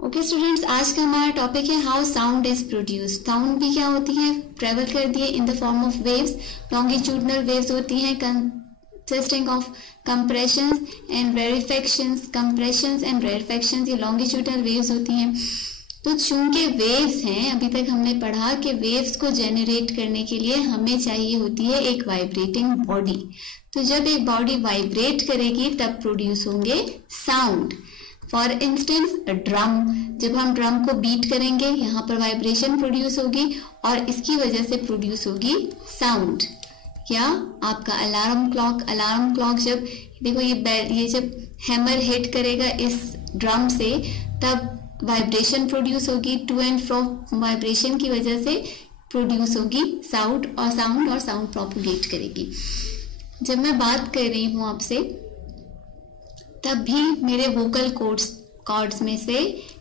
Okay students, आज का हमारा टॉपिक है how sound is produce. Sound भी क्या होती है, ट्रेवल करती है in the form of waves. Longitudinal waves होती हैं consisting of compressions and rarefactions. Compressions and rarefactions ये लॉन्गिट्यूडनल वेव्स होती हैं। तो चूंकि वेव्स हैं, अभी तक हमने पढ़ा कि वेव्स को जनरेट करने के लिए हमें चाहिए होती है एक वाइब्रेटिंग बॉडी। तो जब एक बॉडी वाइब्रेट करेगी तब प्रोड्यूस होंगे साउंड। फॉर इंस्टेंस ड्रम, जब हम ड्रम को बीट करेंगे यहाँ पर वाइब्रेशन प्रोड्यूस होगी और इसकी वजह से प्रोड्यूस होगी साउंड। या आपका अलार्म क्लॉक जब देखो ये जब हैमर हिट करेगा इस ड्रम से तब वाइब्रेशन प्रोड्यूस होगी। टू एंड फ्रो वाइब्रेशन की वजह से प्रोड्यूस होगी साउंड और साउंड प्रोपोगेट करेगी। जब मैं बात कर रही हूँ आपसे तब भी मेरे वोकल कॉर्ड्स में से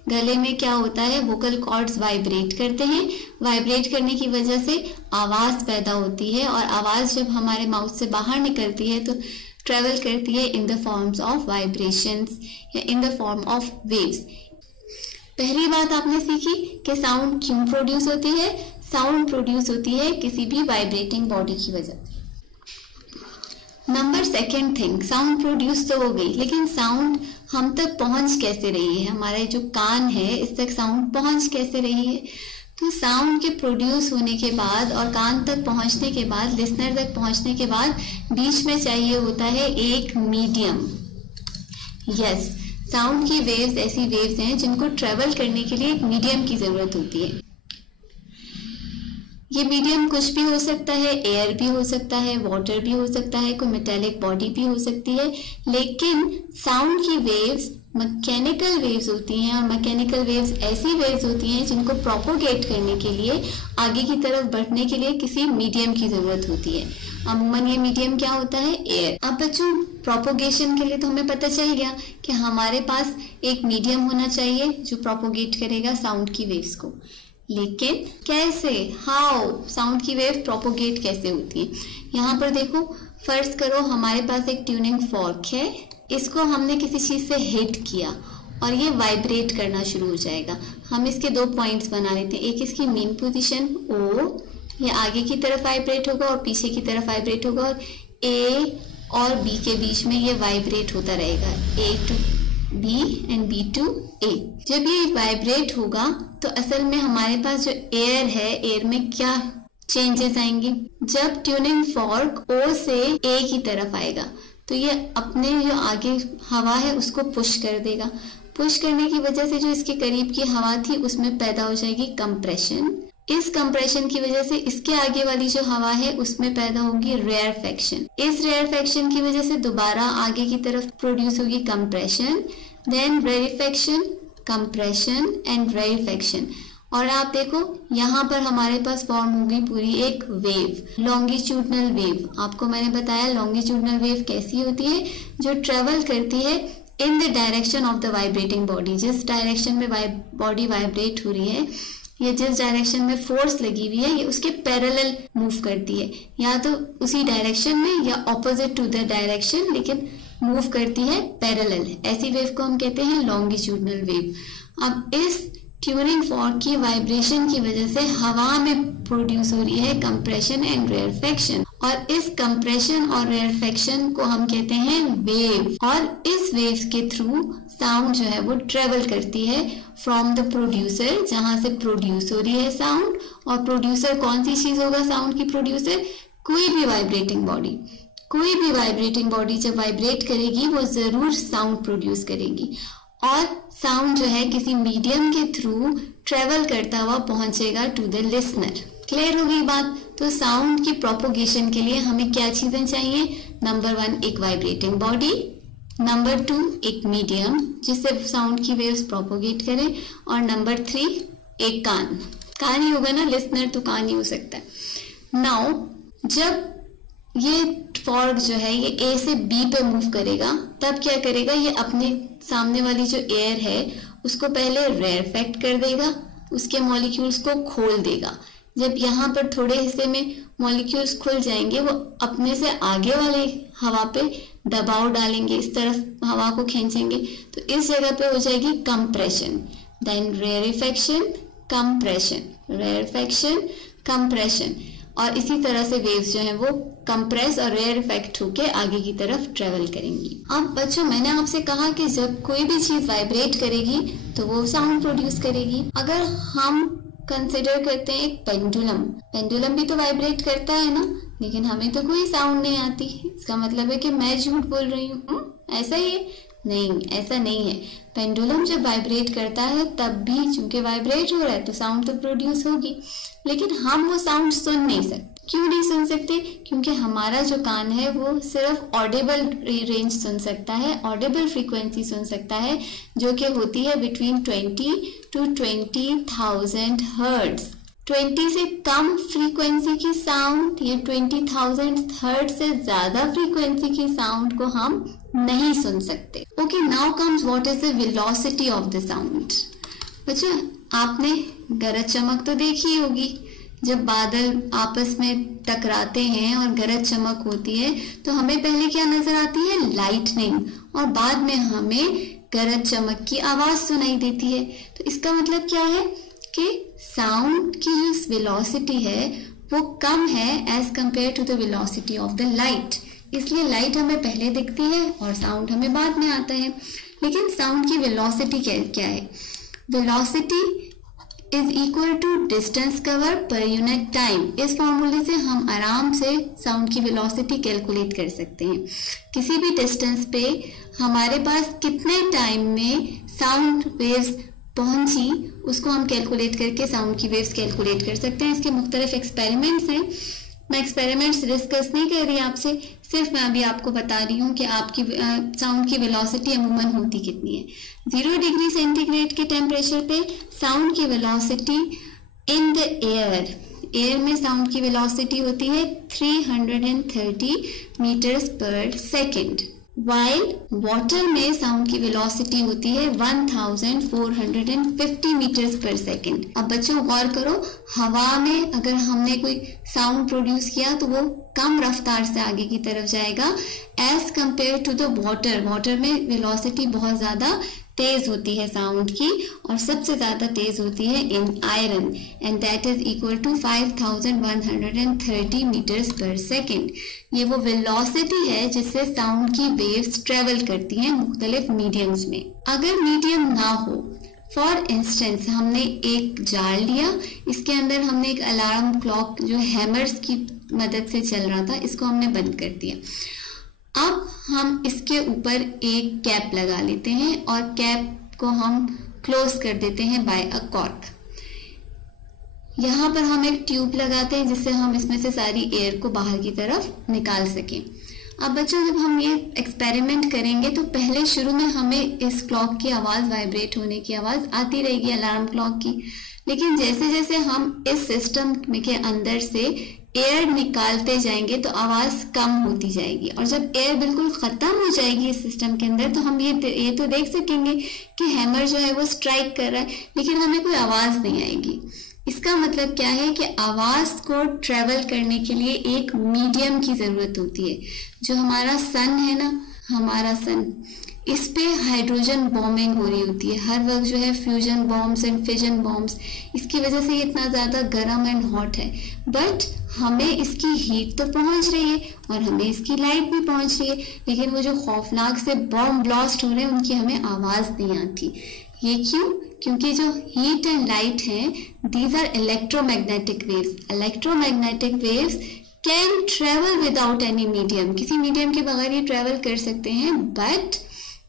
गले में क्या होता है, वोकल कॉर्ड्स वाइब्रेट करते हैं। वाइब्रेट करने की वजह से आवाज़ पैदा होती है और आवाज़ जब हमारे माउथ से बाहर निकलती है तो ट्रेवल करती है in the forms of vibrations या in the form of waves. पहली बात आपने सीखी कि साउंड क्यों प्रोड्यूस होती है। साउंड प्रोड्यूस होती है किसी भी वाइब्रेटिंग बॉडी की वजह से। Number second thing, sound produce तो हो गई, लेकिन साउंड हम तक पहुंच कैसे रही है, हमारे जो कान है इस तक साउंड पहुंच कैसे रही है। तो साउंड के प्रोड्यूस होने के बाद और कान तक पहुंचने के बाद, लिसनर तक पहुंचने के बाद बीच में चाहिए होता है एक मीडियम। यस, साउंड की वेव्स ऐसी वेव्स हैं जिनको ट्रेवल करने के लिए एक मीडियम की जरूरत होती है। ये मीडियम कुछ भी हो सकता है, एयर भी हो सकता है, वाटर भी हो सकता है, कोई मेटेलिक बॉडी भी हो सकती है। लेकिन साउंड की वेव्स मैकेनिकल वेव्स होती हैं और मैकेनिकल वेव्स ऐसी वेव्स होती हैं जिनको प्रोपोगेट करने के लिए, आगे की तरफ बढ़ने के लिए किसी मीडियम की जरूरत होती है। अमूमन ये मीडियम क्या होता है, एयर। अब बच्चों, प्रोपोगेशन के लिए तो हमें पता चल गया कि हमारे पास एक मीडियम होना चाहिए जो प्रोपोगेट करेगा साउंड की वेव्स को। लेकिन कैसे, हाउ साउंड की वेव प्रोपोगेट कैसे होती है। यहाँ पर देखो, फर्ज करो हमारे पास एक ट्यूनिंग फॉर्क है, इसको हमने किसी चीज से हिट किया और ये वाइब्रेट करना शुरू हो जाएगा। हम इसके दो पॉइंट्स बना लेते हैं, एक इसकी मेन पोजीशन O, ये आगे की तरफ वाइब्रेट होगा और पीछे की तरफ वाइब्रेट होगा और A और B के बीच में ये वाइब्रेट होता रहेगा, A to B and B to A। जब ये वाइब्रेट होगा तो असल में हमारे पास जो एयर है, एयर में क्या चेंजेस आएंगे। जब ट्यूनिंग फॉर्क O से A की तरफ आएगा तो ये अपने जो आगे हवा है उसको पुश कर देगा। पुश करने की वजह से जो इसके करीब की हवा थी उसमें पैदा हो जाएगी कंप्रेशन। इस कंप्रेशन की वजह से इसके आगे वाली जो हवा है उसमें पैदा होगी रेयरफैक्शन। इस रेयरफैक्शन की वजह से दोबारा आगे की तरफ प्रोड्यूस होगी कंप्रेशन, देन रेरिफैक्शन, कंप्रेशन एंड रेरिफैक्शन। और आप देखो यहाँ पर हमारे पास फॉर्म होगी पूरी एक वेव, लॉन्गिट्यूडनल वेव। आपको मैंने बताया लॉन्गिट्यूडनल वेव कैसी होती है, जो ट्रेवल करती है in the direction of the vibrating body. जिस डायरेक्शन में बॉडी वाइब्रेट हो रही है या जिस डायरेक्शन में फोर्स लगी हुई है ये उसके पैरेलल मूव करती है, या तो उसी डायरेक्शन में या ऑपोजिट टू द डायरेक्शन, लेकिन मूव करती है पैरेलल। ऐसी वेव को हम कहते हैं लॉन्गिट्यूडनल वेव। अब इस ट्यूनिंग फॉर्क की वाइब्रेशन की वजह से हवा में प्रोड्यूस हो रही है कंप्रेशन एंड रेयरफैक्शन, और इस कंप्रेशन और रेयरफैक्शन को हम कहते हैं वेव। और इस वेव के थ्रू साउंड जो है वो ट्रेवल करती है फ्रॉम द प्रोड्यूसर, जहां से प्रोड्यूस हो रही है साउंड। और प्रोड्यूसर कौन सी चीज होगा साउंड की प्रोड्यूसर, कोई भी वाइब्रेटिंग बॉडी। कोई भी वाइब्रेटिंग बॉडी जब वाइब्रेट करेगी वो जरूर साउंड प्रोड्यूस करेगी, और साउंड जो है किसी मीडियम के थ्रू ट्रेवल करता हुआ पहुंचेगा टू द लिसनर। क्लियर हो गई बात। तो साउंड की प्रोपोगेशन के लिए हमें क्या चीजें चाहिए, नंबर 1 एक वाइब्रेटिंग बॉडी, नंबर 2 एक मीडियम जिससे साउंड की वेव्स प्रोपोगेट करें, और नंबर 3 एक कान ही होगा ना, लिसनर तो कान ही हो सकता है। नाउ जब ये फॉर्क जो है ये A से B पे मूव करेगा तब क्या करेगा, ये अपने सामने वाली जो एयर है उसको पहले रेयरफैक्ट कर देगा, उसके मॉलिक्यूल्स को खोल देगा। जब यहाँ पर थोड़े हिस्से में मॉलिक्यूल्स खुल जाएंगे वो अपने से आगे वाले हवा पे दबाव डालेंगे, इस तरफ हवा को खींचेंगे, तो इस जगह पे हो जाएगी कंप्रेशन। देन रेयरिफिकेशन, कंप्रेशन, रेयरिफिकेशन, कंप्रेशन, और इसी तरह से वेव्स जो हैं वो कंप्रेस और रेयरिफेक्ट होके आगे की तरफ ट्रेवल करेंगी। अब बच्चों, मैंने आपसे कहा कि जब कोई भी चीज वाइब्रेट करेगी तो वो साउंड प्रोड्यूस करेगी। अगर हम कंसिडर करते हैं एक पेंडुलम, पेंडुलम भी तो वाइब्रेट करता है ना, लेकिन हमें तो कोई साउंड नहीं आती। इसका मतलब है कि मैं झूठ बोल रही हूँ? ऐसा ही है? नहीं, ऐसा नहीं है। पेंडुलम जब वाइब्रेट करता है तब भी चूंकि वाइब्रेट हो रहा है तो साउंड तो प्रोड्यूस होगी, लेकिन हम वो साउंड सुन नहीं सकते। क्यों नहीं सुन सकते? क्योंकि हमारा जो कान है वो सिर्फ ऑडिबल रेंज सुन सकता है, ऑडिबल फ्रीक्वेंसी सुन सकता है, जो कि होती है बिटवीन 20 to 20,000 हर्ट्ज। 20 से कम फ्रीक्वेंसी की साउंड या 20,000 हर्ट्ज से ज्यादा फ्रीक्वेंसी की साउंड को हम नहीं सुन सकते। Okay, now comes what is the velocity of the sound. बच्चों, आपने गरज चमक तो देखी होगी। जब बादल आपस में टकराते हैं और गरज चमक होती है तो हमें पहले क्या नजर आती है? लाइटनिंग, और बाद में हमें गरज चमक की आवाज सुनाई देती है। तो इसका मतलब क्या है कि साउंड की जो वेलोसिटी है वो कम है as compare to the velocity of the light. इसलिए लाइट हमें पहले दिखती है और साउंड हमें बाद में आता है। लेकिन साउंड की वेलोसिटी क्या है? Velocity is equal to distance cover per unit time. इस फॉर्मूले से हम आराम से साउंड की वेलोसिटी कैलकुलेट कर सकते हैं। किसी भी डिस्टेंस पे हमारे पास कितने टाइम में साउंड वेव्स पहुंची, उसको हम कैलकुलेट करके साउंड की वेव्स कैलकुलेट कर सकते हैं। इसके मुख्तलिफ एक्सपेरिमेंट्स हैं। मैं एक्सपेरिमेंट्स डिस्कस नहीं कर रही आपसे, सिर्फ मैं अभी आपको बता रही हूँ कि आपकी साउंड की वेलोसिटी अमूमन होती कितनी है। 0 डिग्री सेंटीग्रेड के टेम्परेचर पे साउंड की वेलोसिटी इन द एयर में साउंड की वेलोसिटी होती है 330 metres per second, while water में साउंड की वेलोसिटी होती है 1450 मीटर्स पर सेकेंड। अब बच्चों गौर करो, हवा में अगर हमने कोई साउंड प्रोड्यूस किया तो वो कम रफ्तार से आगे की तरफ जाएगा as compare to the water में वेलोसिटी बहुत ज्यादा तेज होती है साउंड की, और सबसे ज्यादा तेज होती है in iron, and that is equal to 5130 metres per second. ये वो वेलोसिटी है जिससे साउंड की वेव्स ट्रेवल करती हैं मुख्तलिफ मीडियम्स में। अगर मीडियम ना हो, फॉर इंस्टेंस हमने एक जार लिया, इसके अंदर हमने एक अलार्म क्लॉक जो हैमर्स की मदद से चल रहा था, इसको हमने बंद कर दिया। अब हम इसके ऊपर एक कैप लगा लेते हैं और कैप को हम क्लोज कर देते हैं बाय अ कॉर्क। यहाँ पर हम एक ट्यूब लगाते हैं जिससे हम इसमें से सारी एयर को बाहर की तरफ निकाल सकें। अब बच्चों, जब हम ये एक्सपेरिमेंट करेंगे तो पहले शुरू में हमें इस क्लॉक की आवाज़, वाइब्रेट होने की आवाज़ आती रहेगी, अलार्म क्लॉक की। लेकिन जैसे जैसे हम इस सिस्टम के अंदर से एयर निकालते जाएंगे तो आवाज़ कम होती जाएगी, और जब एयर बिल्कुल ख़त्म हो जाएगी इस सिस्टम के अंदर तो हम ये तो देख सकेंगे कि हैमर जो है वो स्ट्राइक कर रहा है, लेकिन हमें कोई आवाज़ नहीं आएगी। इसका मतलब क्या है कि आवाज़ को ट्रेवल करने के लिए एक मीडियम की ज़रूरत होती है। जो हमारा सन है ना, हमारा सन, इस पे हाइड्रोजन बॉम्बिंग हो रही होती है हर वक्त, जो है fusion bombs and fission bombs, इसकी वजह से ये इतना ज़्यादा गर्म एंड हॉट है। बट हमें इसकी हीट तो पहुंच रही है और हमें इसकी लाइट भी पहुंच रही है, लेकिन वो जो खौफनाक से बॉम्ब ब्लास्ट हो रहे हैं उनकी हमें आवाज़ नहीं आती। ये क्यों? क्योंकि जो हीट एंड लाइट हैं, these are electromagnetic waves. Electromagnetic waves can travel without any medium, किसी मीडियम के बगैर ये ट्रेवल कर सकते हैं, but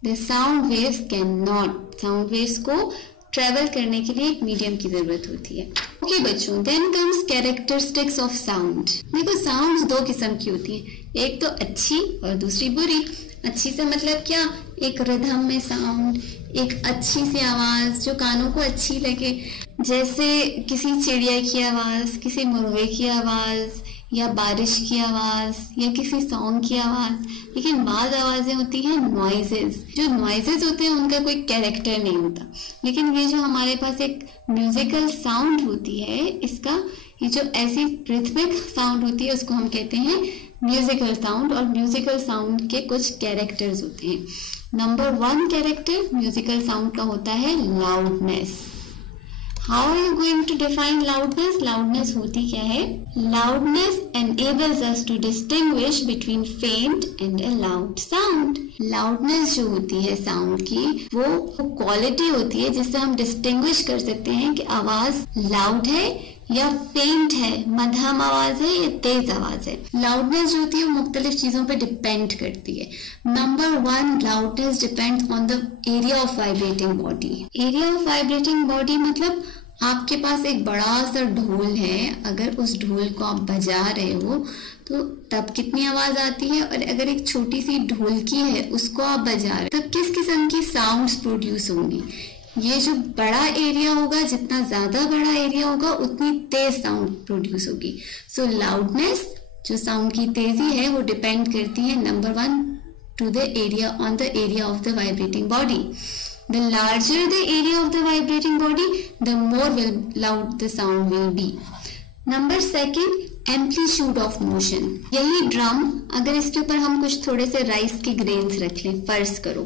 the sound waves can not. Sound waves को ट्रेवल करने के लिए एक मीडियम की जरूरत होती है। ओके बच्चों, then comes characteristics of sound. देखो, साउंड्स दो किस्म की होती हैं, एक तो अच्छी और दूसरी बुरी। अच्छी से मतलब क्या? एक रिदम में साउंड, एक अच्छी सी आवाज़ जो कानों को अच्छी लगे, जैसे किसी चिड़िया की आवाज़, किसी मुर्गे की आवाज़, या बारिश की आवाज़, या किसी सॉन्ग की आवाज़। लेकिन बाद आवाज़ें होती हैं नॉइजेज। जो नॉइजेज होते हैं उनका कोई कैरेक्टर नहीं होता, लेकिन ये जो हमारे पास एक म्यूजिकल साउंड होती है, इसका ये जो ऐसी रिथमिक साउंड होती है उसको हम कहते हैं म्यूजिकल साउंड, और म्यूजिकल साउंड के कुछ कैरेक्टर्स होते हैं। नंबर 1 कैरेक्टर म्यूजिकल साउंड का होता है loudness. How are you going to define loudness? Loudness होती क्या है? Loudness enables us to distinguish between faint and a loud sound. Loudness जो होती है साउंड की वो क्वालिटी होती है जिससे हम डिस्टिंग्विश कर सकते हैं कि आवाज लाउड है या फेंट है, मध्यम आवाज है या तेज आवाज है। लाउडनेस जो होती है वो मुख्तलिफ चीजों पे डिपेंड करती है। Number 1, loudness depends on the area of vibrating body. Area of vibrating body मतलब आपके पास एक बड़ा सा ढोल है, अगर उस ढोल को आप बजा रहे हो तो तब कितनी आवाज आती है, और अगर एक छोटी सी ढोलकी है उसको आप बजा रहे हो तब किस किस्म की साउंड्स प्रोड्यूस होंगी। ये जो बड़ा एरिया होगा, जितना ज्यादा बड़ा एरिया होगा उतनी तेज साउंड प्रोड्यूस होगी। सो लाउडनेस जो साउंड की तेजी है वो डिपेंड करती है number 1 to the area on the area of the vibrating body. The larger the area of the vibrating body, the more loud the sound will be. Number 2, amplitude of motion. यही drum, अगर इसके ऊपर हम कुछ थोड़े से rice के grains रख लें, फर्ज करो,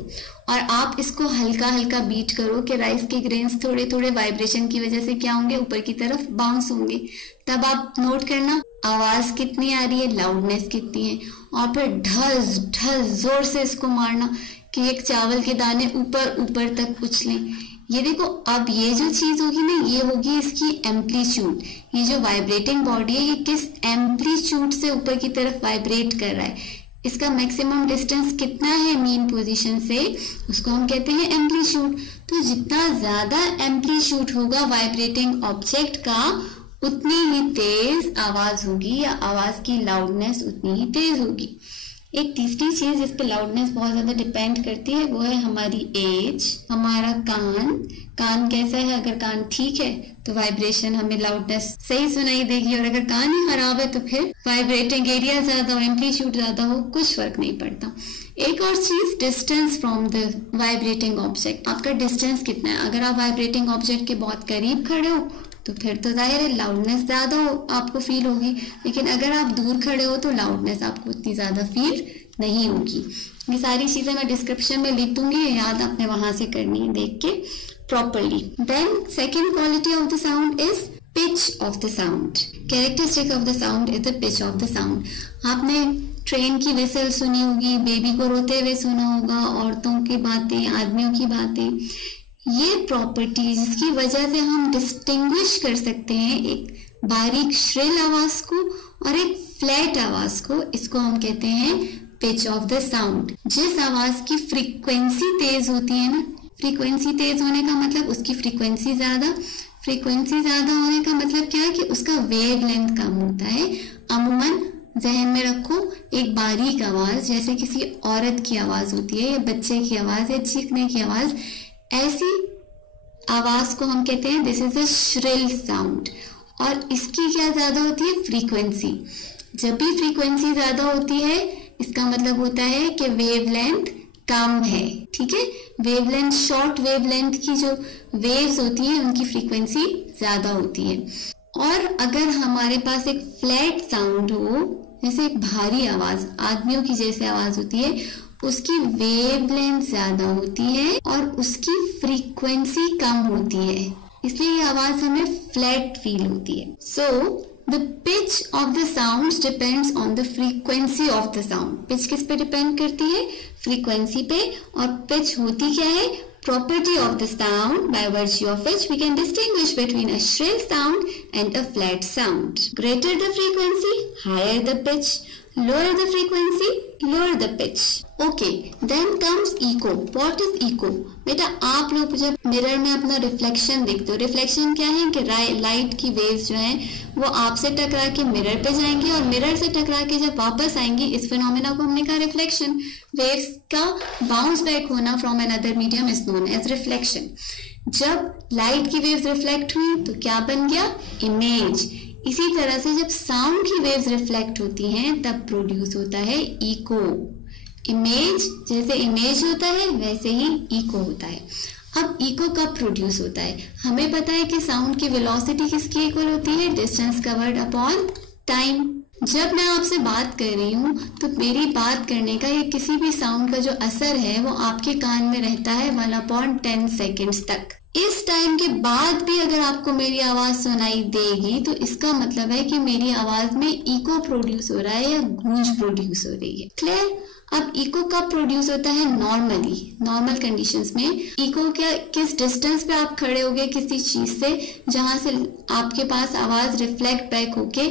और आप इसको हल्का हल्का बीट करो कि राइस के ग्रेन्स थोड़े थोड़े वाइब्रेशन की वजह से क्या होंगे, ऊपर की तरफ बाउंस होंगे। तब आप नोट करना आवाज कितनी आ रही है, लाउडनेस कितनी है, और फिर ढस ढस जोर से इसको मारना कि एक चावल के दाने ऊपर ऊपर तक उछलें। ये देखो, अब ये जो चीज होगी ना, ये होगी इसकी एम्पलीट्यूड। ये जो वाइब्रेटिंग बॉडी है ये किस एम्पलीट्यूड से ऊपर की तरफ वाइब्रेट कर रहा है, इसका मैक्सिमम डिस्टेंस कितना है मीन पोजीशन से, उसको हम कहते हैं एम्पलीट्यूड। तो जितना ज्यादा एम्पलीट्यूड होगा वाइब्रेटिंग ऑब्जेक्ट का, उतनी ही तेज आवाज होगी या आवाज की लाउडनेस उतनी ही तेज होगी। एक तीसरी चीज जिस पे लाउडनेस बहुत ज्यादा डिपेंड करती है वो है हमारी एज, हमारा कान कैसा है। अगर कान ठीक है तो वाइब्रेशन हमें लाउडनेस सही सुनाई देगी, और अगर कान ही खराब है तो फिर वाइब्रेटिंग एरिया ज्यादा हो, एम्पलीट्यूड ज्यादा हो, कुछ फर्क नहीं पड़ता। एक और चीज, distance from the vibrating object. आपका डिस्टेंस कितना है? अगर आप वाइब्रेटिंग ऑब्जेक्ट के बहुत करीब खड़े हो तो फिर तो जाहिर है लाउडनेस ज्यादा आपको फील होगी, लेकिन अगर आप दूर खड़े हो तो लाउडनेस आपको उतनी ज्यादा फील नहीं होगी। ये सारी चीजें मैं डिस्क्रिप्शन में लिख दूंगी, याद आपने वहां से करनी है देख के properly. Then second quality of the sound is pitch of the sound. Characteristic of the sound is the pitch of the sound. आपने ट्रेन की विसल सुनी होगी, बेबी को रोते हुए सुना होगा, औरतों की बातें, आदमियों की बातें। ये प्रॉपर्टी जिसकी वजह से हम डिस्टिंग्विश कर सकते हैं एक बारीक श्रिल आवाज को और एक फ्लैट आवाज को, इसको हम कहते हैं पिच ऑफ द साउंड। जिस आवाज की फ्रीक्वेंसी तेज होती है ना, फ्रीक्वेंसी तेज होने का मतलब उसकी फ्रीक्वेंसी ज्यादा, फ्रीक्वेंसी ज्यादा होने का मतलब क्या है कि उसका वेव लेंथ कम होता है। अमूमन जहन में रखो, एक बारीक आवाज जैसे किसी औरत की आवाज होती है या बच्चे की आवाज या चीखने की आवाज, ऐसी आवाज को हम कहते हैं this is a shrill sound. और इसकी क्या ज्यादा होती है? फ्रीक्वेंसी। जब भी फ्रीक्वेंसी ज्यादा होती है इसका मतलब होता है कि वेवलेंथ कम है, ठीक है। वेवलेंथ, शॉर्ट वेवलेंथ की जो वेव्स होती हैं उनकी फ्रीक्वेंसी ज्यादा होती है। और अगर हमारे पास एक फ्लैट साउंड हो, जैसे एक भारी आवाज, आदमियों की जैसे आवाज होती है, उसकी वेवलेंथ ज्यादा होती है और उसकी फ्रीक्वेंसी कम होती है, इसलिए ये आवाज हमें फ्लैट फील होती है। So the pitch of the sounds depends on the frequency of the sound. Pitch किस पे डिपेंड करती है? फ्रीक्वेंसी पे। और पिच होती क्या है? property of the sound by virtue of which we can distinguish between a shrill sound and a flat sound. Greater the frequency, higher the pitch. Lower the frequency, lower the pitch. Okay, then comes echo. What is echo? बेटा आप लोग जब mirror में अपना reflection देखते हो, reflection क्या है कि लाइट की वेव्स जो हैं वो आपसे टकरा के मिरर पे जाएंगी और मिरर से टकरा के जब वापस आएंगी, इस फिनोमेना को हमने कहा रिफ्लेक्शन। वेव्स का बाउंस बैक होना from another medium is known as reflection. जब लाइट की वेव्स रिफ्लेक्ट हुई तो क्या बन गया? इमेज। इसी तरह से जब साउंड की वेव्स रिफ्लेक्ट होती हैं तब प्रोड्यूस होता है इको। इमेज, जैसे इमेज होता है वैसे ही इको होता है। अब इको कब प्रोड्यूस होता है? हमें पता है कि साउंड की वेलोसिटी किसकी इक्वल होती है? Distance covered upon time. जब मैं आपसे बात कर रही हूँ तो मेरी बात करने का या किसी भी साउंड का जो असर है वो आपके कान में रहता है 1/10 सेकेंड्स तक। इस टाइम के बाद भी अगर आपको मेरी आवाज सुनाई देगी तो इसका मतलब है कि मेरी आवाज में इको प्रोड्यूस हो रहा है या गूंज प्रोड्यूस हो रही है। क्लियर? अब इको कब प्रोड्यूस होता है? नॉर्मल कंडीशंस में इको क्या, किस डिस्टेंस पे आप खड़े होगे किसी चीज से जहां से आपके पास आवाज रिफ्लेक्ट बैक होके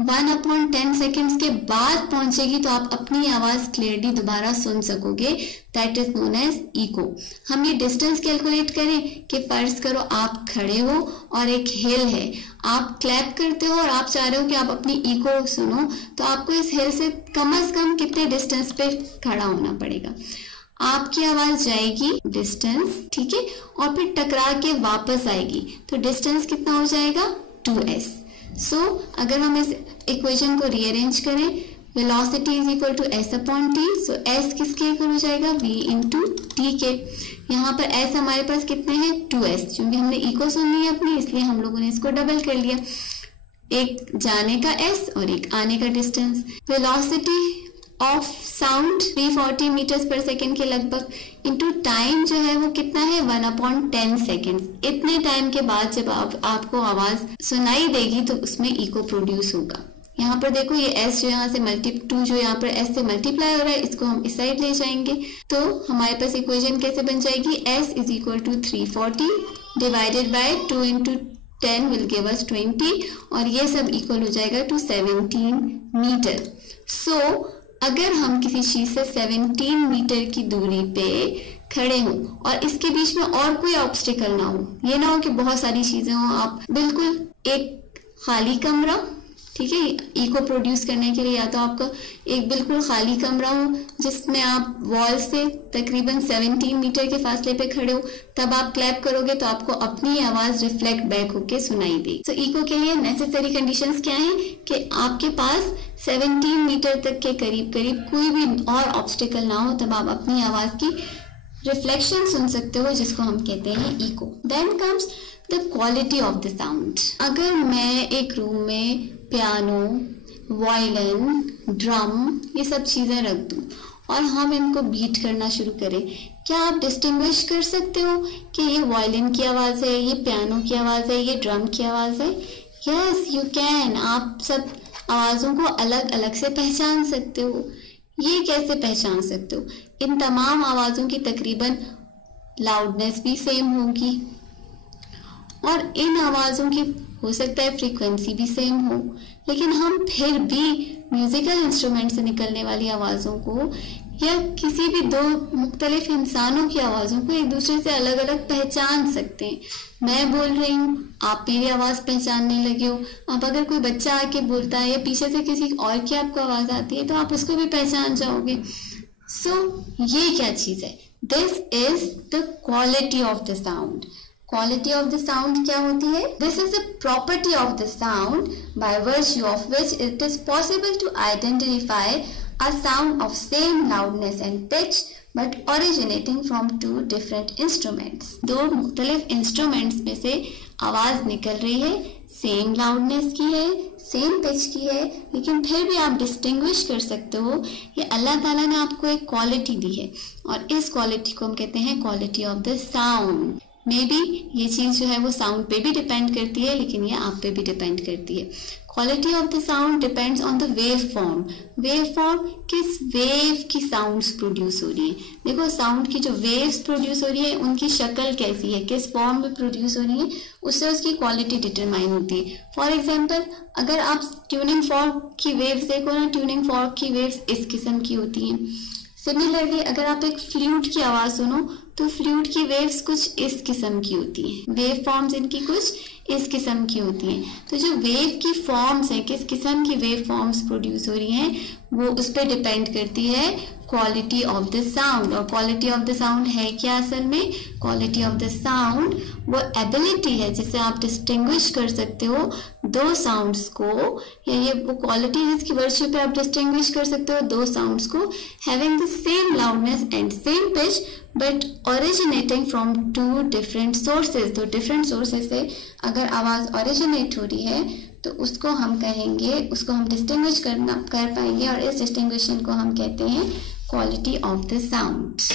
1/10 सेकेंड्स के बाद पहुंचेगी तो आप अपनी आवाज क्लियरली दोबारा सुन सकोगे। That is known as echo. हम ये डिस्टेंस कैलकुलेट करें कि फर्ज करो आप खड़े हो और एक हिल है, आप क्लैप करते हो और आप चाह रहे हो कि आप अपनी इको सुनो, तो आपको इस हिल से कम कितने डिस्टेंस पे खड़ा होना पड़ेगा। आपकी आवाज जाएगी डिस्टेंस, ठीक है, और फिर टकरा के वापस आएगी, तो डिस्टेंस कितना हो जाएगा? 2s। सो अगर हम इस इक्वेशन को रीअरेंज करें, velocity is equal to s/t, so s किसके इक्वल हो जाएगा? v इंटू टी के। यहाँ पर s हमारे पास कितने हैं? 2s, क्योंकि हमने इको सुननी है अपनी, इसलिए हम लोगों ने इसको डबल कर लिया, एक जाने का s और एक आने का distance. Velocity of sound 340 metres per second के लगभग, इंटू टाइम जो है वो कितना है? 1/10 सेकेंड्स। इतने टाइम के बाद जब आपको आवाज सुनाई देगी तो उसमें इको प्रोड्यूस होगा। यहाँ पर देखो ये s जो यहाँ से टू जो यहाँ पर s से मल्टीप्लाई हो रहा है, इसको हम इस साइड ले जाएंगे तो हमारे पास इक्वेशन कैसे बन जाएगी? s is equal to 340 divided by 2 into 10 will give us 20, और ये सब इक्वल हो जाएगा टू 17 मीटर। सो अगर हम किसी चीज से 17 मीटर की दूरी पे खड़े हों और इसके बीच में और कोई ऑब्स्टिकल ना हो, ये ना हो कि बहुत सारी चीजें हो, आप बिल्कुल एक खाली कमरा, ठीक है, इको प्रोड्यूस करने के लिए या तो आपका एक बिल्कुल खाली कमरा हो जिसमें आप वॉल से तकरीबन 17 मीटर के फासले पे खड़े हो, तब आप क्लैप करोगे तो आपको अपनी आवाज रिफ्लेक्ट बैक होके सुनाई देगी। तो इको के लिए नेसेसरी कंडीशंस क्या हैं कि आपके पास 17 मीटर तक के करीब कोई भी और ऑब्स्टिकल ना हो, तब आप अपनी आवाज की रिफ्लेक्शन सुन सकते हो, जिसको हम कहते हैं echo. Then comes the quality of the sound. अगर मैं एक रूम में पियानो, वायलिन, ड्रम, ये सब चीज़ें रख दूँ और हम इनको बीट करना शुरू करें, क्या आप डिस्टिंग्विश कर सकते हो कि ये वायलिन की आवाज़ है, ये पियानो की आवाज़ है, ये ड्रम की आवाज़ है? Yes you can. आप सब आवाज़ों को अलग अलग से पहचान सकते हो। ये कैसे पहचान सकते हो? इन तमाम आवाज़ों की तकरीबन लाउडनेस भी सेम होगी और इन आवाज़ों की हो सकता है फ्रीक्वेंसी भी सेम हो, लेकिन हम फिर भी म्यूजिकल इंस्ट्रूमेंट से निकलने वाली आवाज़ों को या किसी भी दो मुख्तलिफ इंसानों की आवाज़ों को एक दूसरे से अलग अलग पहचान सकते हैं। मैं बोल रही हूँ, आप मेरी आवाज़ पहचानने लगे हो। अब अगर कोई बच्चा आके बोलता है या पीछे से किसी और की आपको आवाज़ आती है तो आप उसको भी पहचान जाओगे। सो ये क्या चीज़ है? This is the quality of the sound. Quality of the sound क्या होती है? This is a property of the sound by virtue of which it is possible to identify a sound of same loudness and pitch but originating from two different instruments। दो मुख्तलिफ instruments में से आवाज निकल रही है, सेम लाउडनेस की है, सेम पिच की है, लेकिन फिर भी आप डिस्टिंग्विश कर सकते हो। ये अल्लाह ताला ने आपको एक क्वालिटी दी है और इस क्वालिटी को हम कहते हैं quality of the sound. May be ये चीज़ जो है वो साउंड पे भी डिपेंड करती है, लेकिन ये आप पे भी डिपेंड करती है। Quality of the sound depends on the wave form. Wave form, किस वेव की साउंड्स प्रोड्यूस हो रही है। देखो साउंड की जो वेव्स प्रोड्यूस हो रही है उनकी शक्ल कैसी है, किस फॉर्म में प्रोड्यूस हो रही है, उससे उसकी क्वालिटी डिटरमाइन होती है। फॉर एग्जाम्पल अगर आप ट्यूनिंग फॉर्क की वेव्स देखो ना, ट्यूनिंग फॉर्क की वेव्स इस किस्म की होती हैं। सिमिलरली अगर आप एक फ्लूट की आवाज़ सुनो तो फ्लूट की वेव्स कुछ इस किस्म की होती हैं, वेव फॉर्म्स इनकी कुछ इस किस्म की होती हैं। तो जो वेव की फॉर्म्स हैं, किस किस्म की वेव फॉर्म्स प्रोड्यूस हो रही हैं, वो उस पर डिपेंड करती है क्वालिटी ऑफ द साउंड। और क्वालिटी ऑफ द साउंड है क्या असल में? क्वालिटी ऑफ द साउंड वो एबिलिटी है जिससे आप डिस्टिंग्विश कर सकते हो दो साउंड्स को, या ये वो क्वालिटी जिसकी वर्च्यू पे आप डिस्टिंग्विश कर सकते हो दो साउंड्स को having the same loudness and same pitch but originating from two different sources. तो डिफरेंट सोर्सेज से अगर आवाज़ ओरिजिनेट हो रही है तो उसको हम कहेंगे, उसको हम डिस्टिंग्विश कर पाएंगे और इस डिस्टिंग्विशन को हम कहते हैं क्वालिटी ऑफ द साउंड।